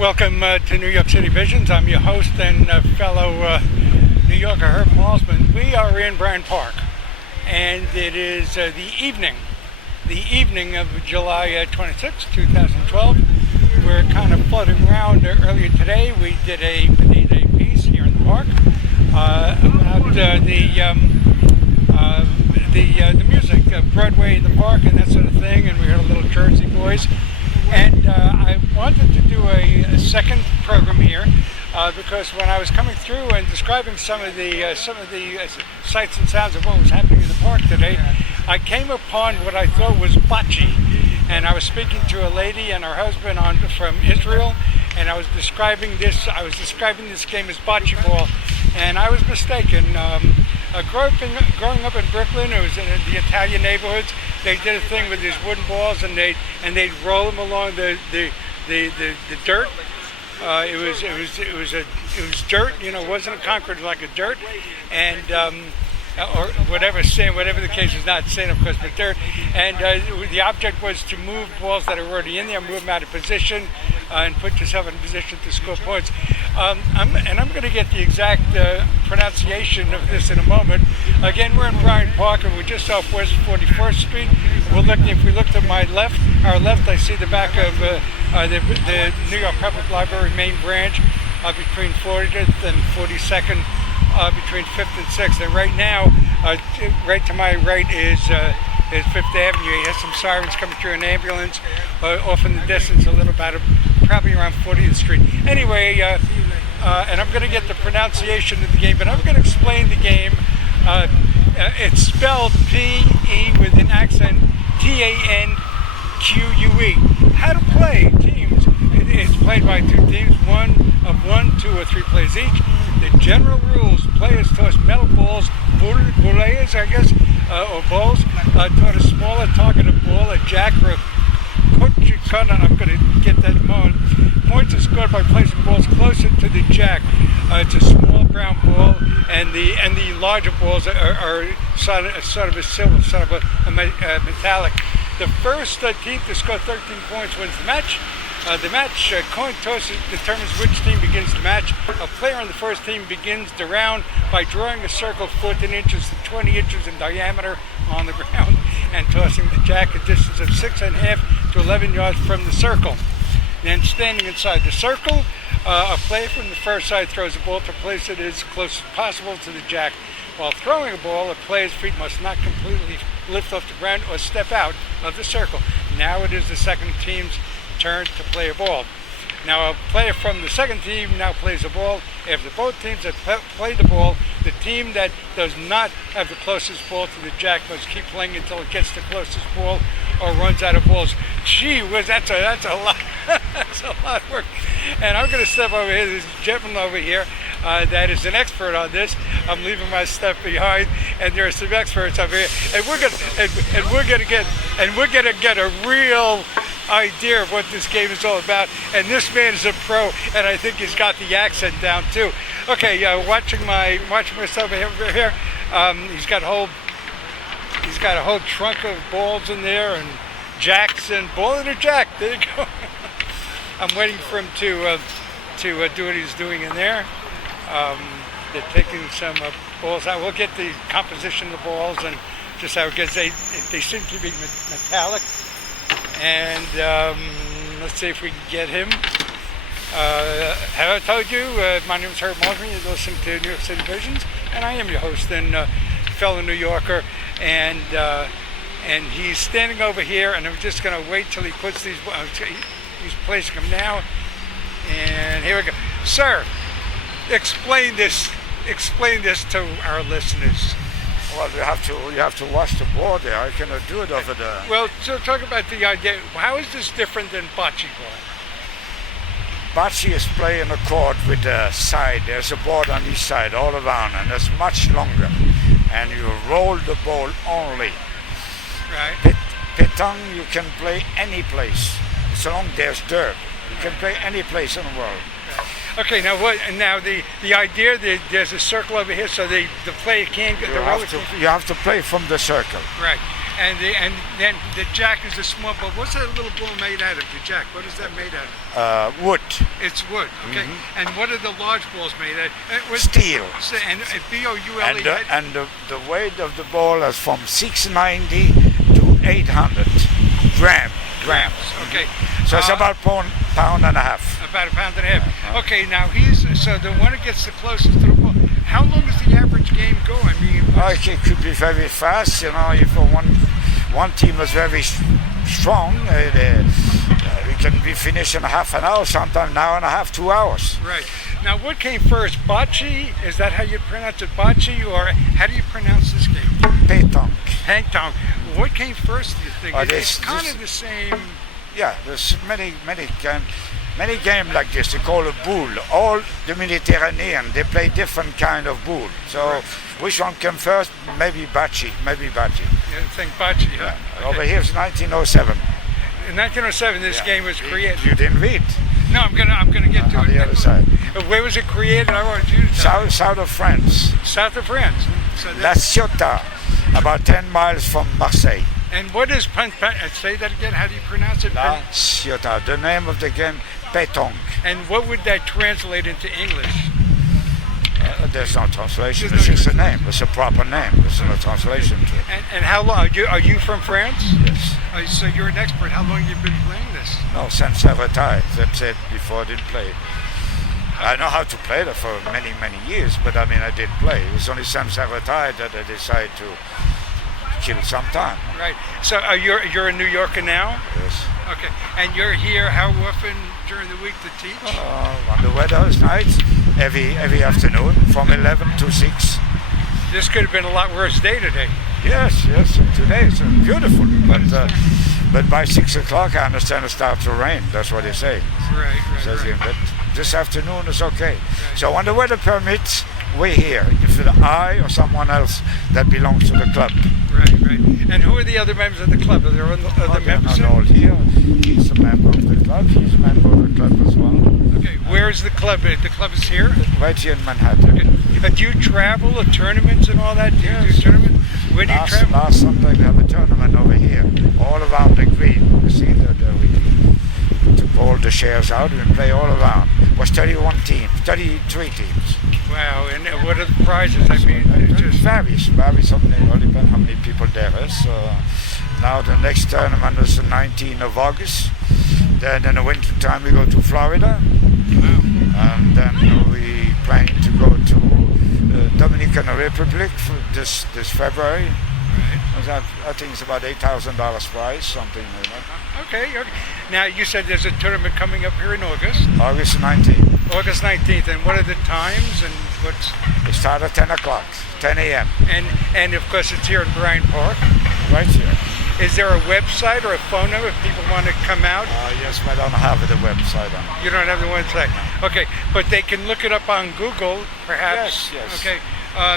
Welcome to New York City Visions. I'm your host and fellow New Yorker, Herb Malsman. We are in Bryant Park, and it is the evening of July 26, 2012. We're kind of floating around. Earlier today, we did a piece here in the park about the music, Broadway in the park, and that sort of thing. And we heard a little Jersey Boys. And I wanted to do a second program here because when I was coming through and describing some of the sights and sounds of what was happening in the park today, I came upon what I thought was bocce. And I was speaking to a lady and her husband from Israel, and I was describing this game as bocce ball, and I was mistaken. Growing up in Brooklyn, it was in the Italian neighborhoods. They did a thing with these wooden balls, and they'd roll them along the dirt. It was dirt, it wasn't a concrete, like a dirt, and or whatever the case is, not sand of course, but dirt. And the object was to move balls that are already in there, move them out of position, and put yourself in a position to score points. I'm going to get the exact pronunciation of this in a moment. Again, we're in Bryant Park, and we're just off West 41st Street. If we look to our left, I see the back of the New York Public Library main branch between 40th and 42nd. Between 5th and 6th, and right now, right to my right is 5th Avenue. You hear some sirens coming through, an ambulance off in the distance, probably around 40th Street. Anyway, and I'm going to get the pronunciation of the game, but I'm going to explain the game. It's spelled P-E with an accent, T-A-N-Q-U-E. How to play teams. It's played by two teams, one, 2, or 3 players each. The general rules: players toss metal balls, boules, I guess, or balls, toward a smaller targeted ball, a jack or a kuchikana. I'm going to get that in a moment. Points are scored by placing balls closer to the jack. It's a small brown ball, and the larger balls are sort of a silver, sort of a metallic. The first team to score 13 points wins the match. The match coin toss determines which team begins the match. A player on the first team begins the round by drawing a circle 14 inches to 20 inches in diameter on the ground and tossing the jack a distance of 6.5 to 11 yards from the circle. Then, standing inside the circle, a player from the first side throws a ball to place it as close as possible to the jack. While throwing a ball, a player's feet must not completely lift off the ground or step out of the circle. Now it is the second team's turn to play a ball. Now a player from the second team now plays a ball. After both teams have played the ball, the team that does not have the closest ball to the jack must keep playing until it gets the closest ball or runs out of balls. Gee whiz, that's a lot. That's a lot of work. And I'm going to step over here. There's a gentleman over here that is an expert on this. I'm leaving my stuff behind, and there are some experts over here, and we're going to get a real idea of what this game is all about. And this man is a pro, and I think he's got the accent down too. Okay, watching myself over here. He's got a whole trunk of balls in there, and jacks, and ball and a jack. There you go. I'm waiting for him to do what he's doing in there. They're taking some balls out. We'll get the composition of the balls and just how it gets. They seem to be metallic. And let's see if we can get him. Have I told you, my name is Herb Malsman. You're listening to New York City Visions, and I am your host and fellow New Yorker. And he's standing over here, and I'm just going to wait till he puts these. He's placing them now, and here we go. Sir, explain this to our listeners. Well, you have to watch the ball there. I cannot do it over there. Well, so talk about the idea. How is this different than bocce ball? Bocce is played in a court with a side. There's a board on each side all around, and it's much longer. And you roll the ball only. Right. Petanque you can play any place, so long there's dirt. You can play any place in the world. Okay, now what? Now the idea that there's a circle over here, so the player can't get the roller. You have to play from the circle. Right, And then the jack is a small ball. What's that little ball made out of? The jack. What is that made out of? Wood. It's wood. Okay. And what are the large balls made out of? Steel. And BOULE. And the weight of the ball is from 690 to 800 grams. Okay. So it's about pound and a half. About a pound and a half. Okay. Now so the one that gets the closest to the ball. How long does the average game go? I mean, it could be very fast. You know, if one team is very strong, it can be finished in half an hour, sometimes an hour and a half, 2 hours. Right. Now, what came first? Bocce? Is that how you pronounce it? Bocce? Or how do you pronounce this game? Petanque. Petanque. What came first, do you think? It's kind of the same. Yeah, there's many games like this. They call a boule. All the Mediterranean, they play different kind of boule. So which one came first? Maybe Bocce. You think Bocce, huh? Yeah. Okay. Over here is 1907. In 1907, this game was created. You didn't read? No, I'm gonna get to it. On the other side. Where was it created? I want you to tell me. South of France. South of France. So La Ciotat, about 10 miles from Marseille. And what is say that again? How do you pronounce it? La Ciotat. The name of the game, Petanque. And what would that translate into English? There's no translation. It's just a name. It's a proper name. There's no translation to it. And how long? Are you from France? Yes. So you're an expert. How long have you been playing this? No, since I retired. That's it. Before I didn't play. I know how to play that for many years, but I mean I didn't play. It was only since I retired that I decided to kill some time. Right. So you're a New Yorker now? Yes. Okay. And you're here how often during the week to teach? When the weather is nice, every afternoon from 11 to 6. This could have been a lot worse day today. Yes. Today it's beautiful, but by 6 o'clock I understand it starts to rain. That's what they say. Right. But this afternoon is okay. Right. So when the weather permits, we're here. If it's I or someone else that belongs to the club. Right. And who are the other members of the club? Are there other members? They're not all here. He's a member of the club. He's a member of the club as well. Okay, where is the club? The club is here? Right here in Manhattan. Okay. Do you travel to tournaments and all that? Do you do tournaments? Where do you travel? Last Sunday we have a tournament over here, all around the green. You see that we took all the shares out and play all around. It was 33 teams. Wow, and what are the prizes? I mean, it just varies. It all depends how many people there is. Now the next tournament is the 19th of August. Then in the winter time we go to Florida. Wow. And then we planning to go to Dominican Republic for this February. Right. I think it's about $8,000 prize, something like that. Okay. Now you said there's a tournament coming up here in August. August 19th. August 19th. And what are the times and what's? It starts at 10 o'clock, 10 a.m. And of course it's here in Bryant Park. Right here. Is there a website or a phone number if people want to come out? Yes, but I don't have the website on. You don't have the website? Okay, but they can look it up on Google, perhaps? Yes. Okay,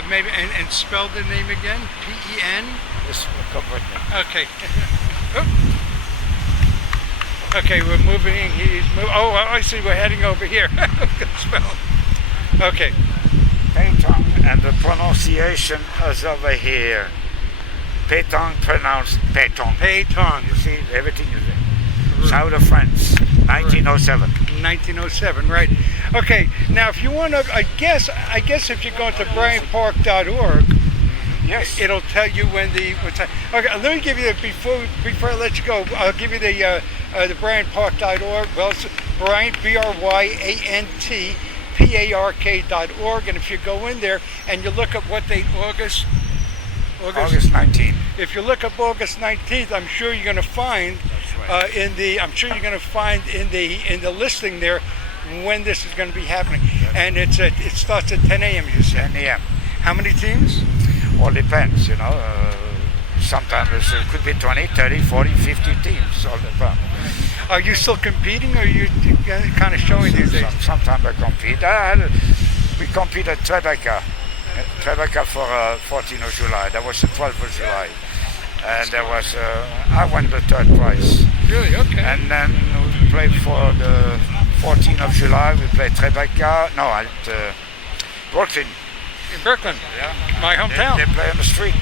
maybe, and spell the name again? P-E-N? Yes, come with me. Okay. Okay, we're moving. Oh, I see. We're heading over here. Spell. Okay. Petanque, and the pronunciation is over here. Petanque pronounced Petanque. Petanque. You see, everything is there. South of France, 1907. 1907, right. Okay, now if you want to, I guess if you go to bryantpark.org, yes, it'll tell you when what time. Okay, let me give you before I let you go. I'll give you the bryantpark.org. Well, it's Bryant, BRYANT PARK.org, and if you go in there and you look at what date, August 19th. If you look up August 19th, I'm sure you're going to find in the listing there when this is going to be happening. And it starts at 10 a.m. You said. 10 a.m. How many teams? All depends, you know. Sometimes it could be 20, 30, 40, 50 teams all the time. Are you still competing, or are you kind of showing these days? Sometimes I compete. We compete at Tribeca for 14th of July. That was the 12th of July. And there was, I won the third prize. Really? Okay. And then we played for the 14th of July. We played Tribeca, at Brooklyn. In Brooklyn? Yeah. My hometown. They play on the street.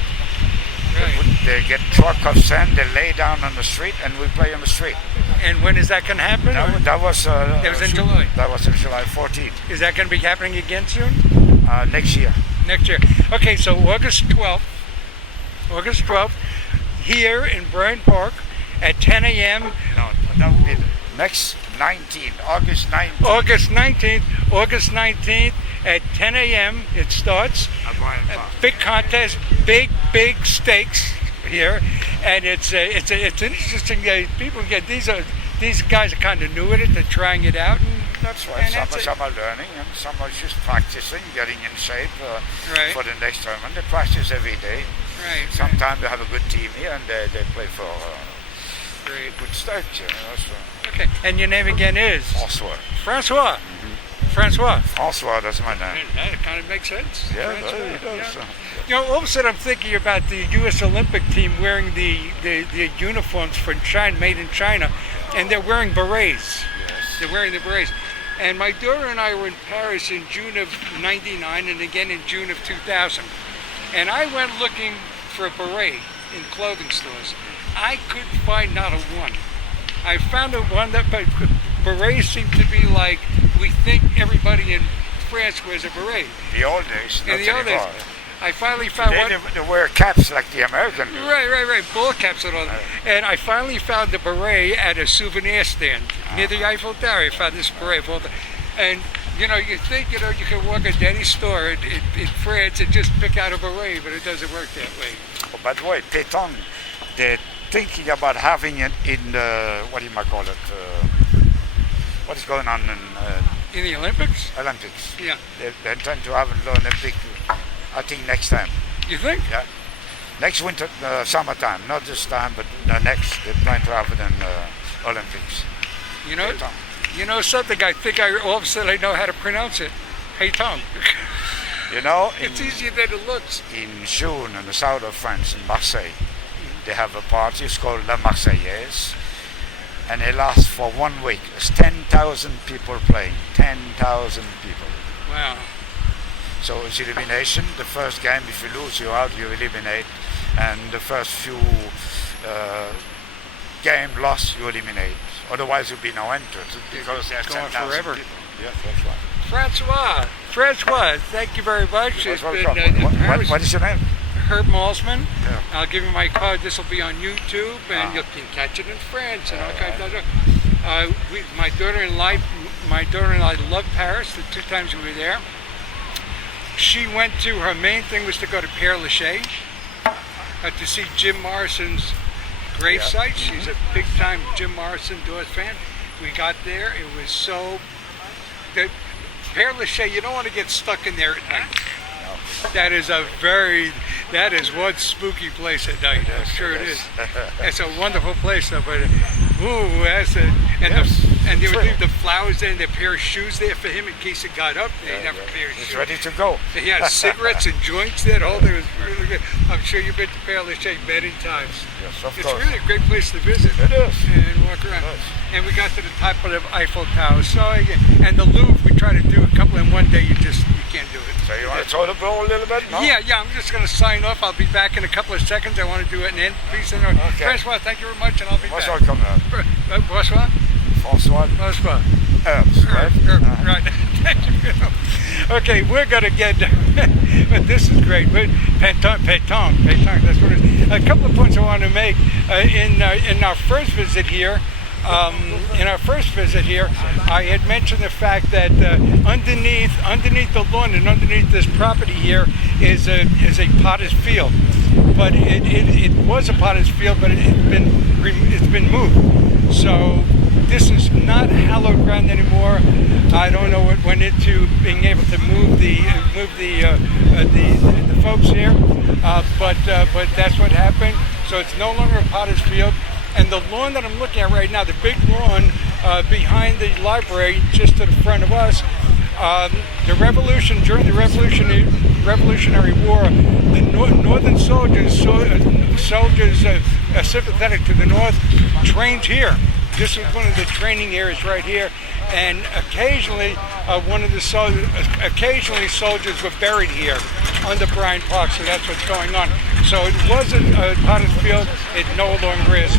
Right. They get truck of sand, they lay down on the street, and we play on the street. And when is that going to happen? That was That was in July. That was in July 14th. Is that going to be happening again soon? Next year. Next year. Okay, so August 12th, here in Bryant Park at 10 a.m. No, that would be next 19th, August 19th. August 19th at 10 a.m. It starts. At Bryant Park. Big contest, big stakes here, and it's interesting. People get these guys are kind of new at it. They're trying it out, and That's right. Some are learning, and some are just practicing, getting in shape Right. for the next tournament. They practice every day. Right. Sometimes they have a good team here, and they play for Great. good start. So. Okay. And your name again is François. Francois. Francois. François, that's my name. That kind of makes sense. Yeah, Francois, it does. yeah. You know, all of a sudden I'm thinking about the U.S. Olympic team wearing the uniforms from China, made in China, and they're wearing berets. Yes. They're wearing the berets. And my daughter and I were in Paris in June of '99 and again in June of 2000. And I went looking for a beret in clothing stores. I couldn't find not a one. I found a one that, but berets seem to be like, we think everybody in France wears a beret. The old days, not In the old days. anymore. I finally found one. They wear caps like the American do. Right. Ball caps and all that. And I finally found the beret at a souvenir stand near the Eiffel Tower. I found this beret. And, you know, you think, you can walk into any store in France and just pick out a beret, but it doesn't work that way. Oh, by the way, Petanque, they're thinking about having it in the, what do you might call it, what is going on in In the Olympics? Olympics. Yeah. They intend to have an Olympic, I think, next time. You think? Yeah. Next winter, summertime, not this time, but the next. They're planning to have it in Olympics. You know, Petanque. you know something? I think all of a sudden I know how to pronounce it. Petanque. You know, It's easier than it looks. in June in the south of France, in Marseille, they have a party. It's called La Marseillaise, and it lasts for 1 week. It's 10,000 people playing. 10,000 people. Wow. So it's elimination. The first game, if you lose, you're out. You eliminate, and the first few game lost, you eliminate. Otherwise, there'll be no entrance because there's Going 10,000 forever. people. Yes, that's right. Francois, thank you very much. You're It's most been, welcome. What is your name? Herb Malsman. Yeah. I'll give you my card. This will be on YouTube, and you can catch it in France and all kinds of stuff. My daughter and I love Paris. The 2 times we were there. She went to, her main thing was to go to Père Lachaise to see Jim Morrison's gravesite. She's a big time Jim Morrison Doors fan. We got there. It was so. Père Lachaise, you don't want to get stuck in there at night. That is one spooky place at night. I'm sure it is. It's a wonderful place, though. But and they would leave the flowers there and a pair of shoes there for him in case it got up. They'd have a pair of It's shoes. ready to go. He had cigarettes and joints there. All there was really good. I'm sure you've been to Père Lachaise many times. Yes, of It's course. really a great place to visit. It is. And walk around. It is. And we got to the top of the Eiffel Tower. So and the Louvre, we try to do a couple in one day. You can't do it. So you want to throw the ball a little bit? No? Yeah. I'm just going to sign off. I'll be back in a couple of seconds. I want to do an end piece. Okay. Francois, thank you very much, and I'll be Most back. welcome. François? François Herbs, right? right. Thank you. Okay, we're going to get, but this is great. Petanque, that's what it is. A couple of points I want to make. In our first visit here, I had mentioned the fact that underneath the lawn and underneath this property here is a potter's field. But it was a potter's field, but it's been moved. So this is not hallowed ground anymore. I don't know what went into being able to move the folks here, but that's what happened. So it's no longer a potter's field. And the lawn that I'm looking at right now, the big lawn behind the library, just to the front of us, during the Revolutionary War, the northern soldiers sympathetic to the North, trained here. This was one of the training areas right here, and occasionally soldiers were buried here under Bryant Park. So that's what's going on. So it wasn't a potted field. It no longer is.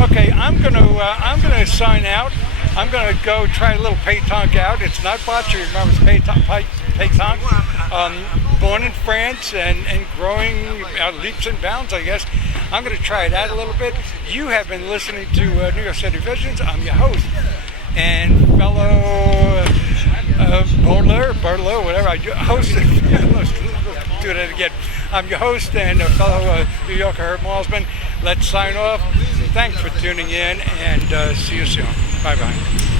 Okay, I'm gonna sign out. I'm gonna go try a little pétanque out. It's not bocce, remember, it's pétanque. Born in France and growing leaps and bounds, I guess. I'm gonna try it out a little bit. You have been listening to New York City Visions. I'm your host and fellow Baudelaire, whatever. I host. Let's do that again. I'm your host and fellow New Yorker, Herb Malsman. Let's sign off. Thanks for tuning in, and see you soon. Bye-bye.